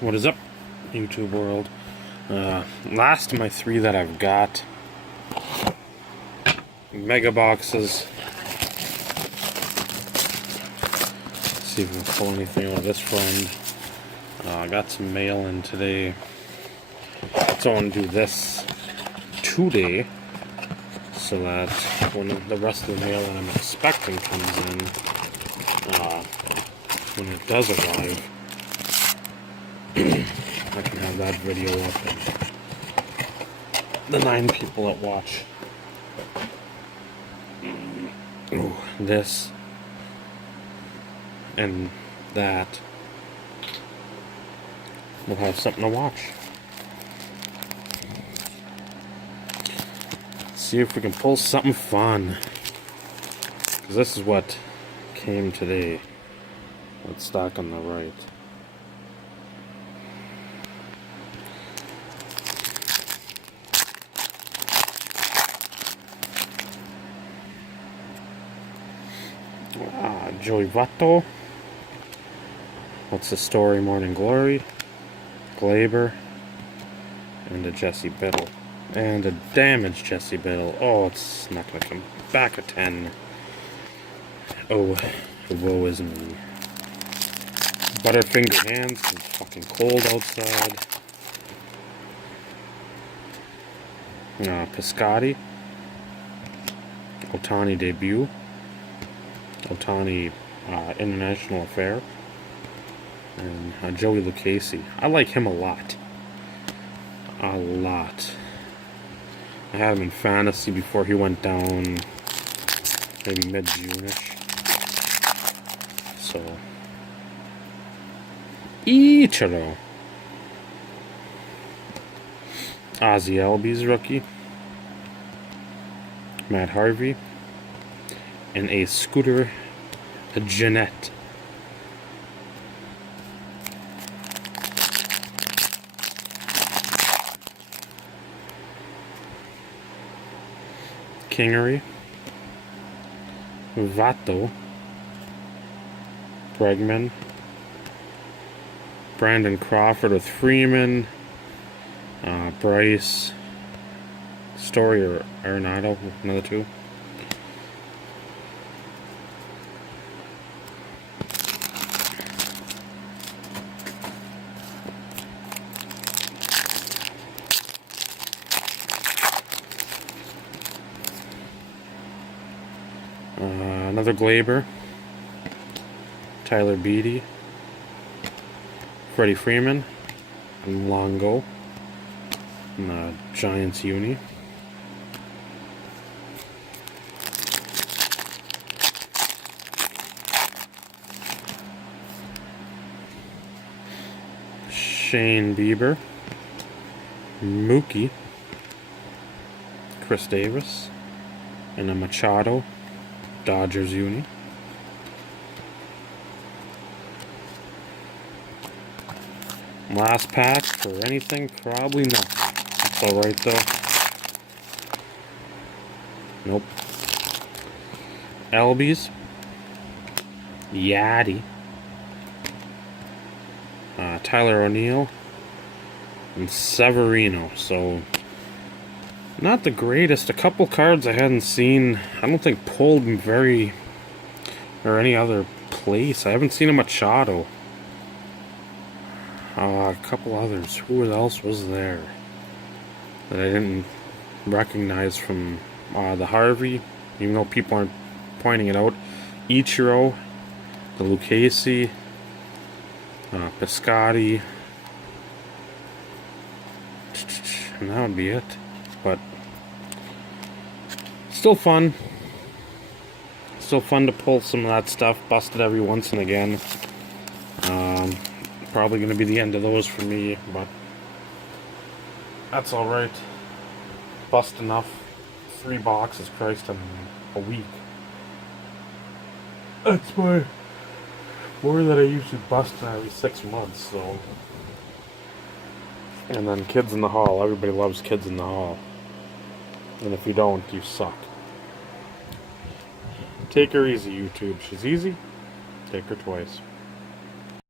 What is up, YouTube world? Last of my three that I've got. Mega boxes. Let's see if we can pull anything out of this friend. I got some mail in today. So I want to do this today, so that when the rest of the mail that I'm expecting comes in, when it does arrive, I can have that video up and the 9 people that watch. Ooh, this and that will have something to watch. See if we can pull something fun, because this is what came today. Let's stock on the right. Joey Votto. What's the story? Morning Glory. Glaber. And a Jesse Biddle. And a damaged Jesse Biddle. Oh, it's not going to come back a 10. Oh, woe is me. Butterfinger hands. It's fucking cold outside. Piscotti. Ohtani debut. Ohtani international affair. And Joey Lucchesi. I like him a lot. A lot. I had him in fantasy before he went down, maybe mid-June-ish. So, Ichiro. Ozzie Albies rookie. Matt Harvey. And a Scooter Jeanette. Kingery, Votto, Bregman, Brandon Crawford with Freeman, Bryce, Story or Arenado, another 2. Another Glaber, Tyler Beatty, Freddie Freeman, and Longo, and Giants uni. Shane Bieber, Mookie, Chris Davis, and a Machado, Dodgers uni. Last pack for anything? Probably not. That's alright though. Nope. Albies. Yaddy. Tyler O'Neill. And Severino. So, not the greatest. A couple cards I hadn't seen, I don't think pulled very, or any other place. I haven't seen a Machado. A couple others. Who else was there that I didn't recognize from the Harvey, even though people aren't pointing it out. Ichiro, the Lucchesi, Piscotti, and that would be it. But still fun. Still fun to pull some of that stuff. Busted every once and again. Probably going to be the end of those for me, but that's alright. Bust enough. 3 boxes, Christ, in a week. That's more than I usually bust every 6 months, so. And then Kids in the Hall. Everybody loves Kids in the Hall. And if you don't, you suck. Take her easy, YouTube. She's easy. Take her twice.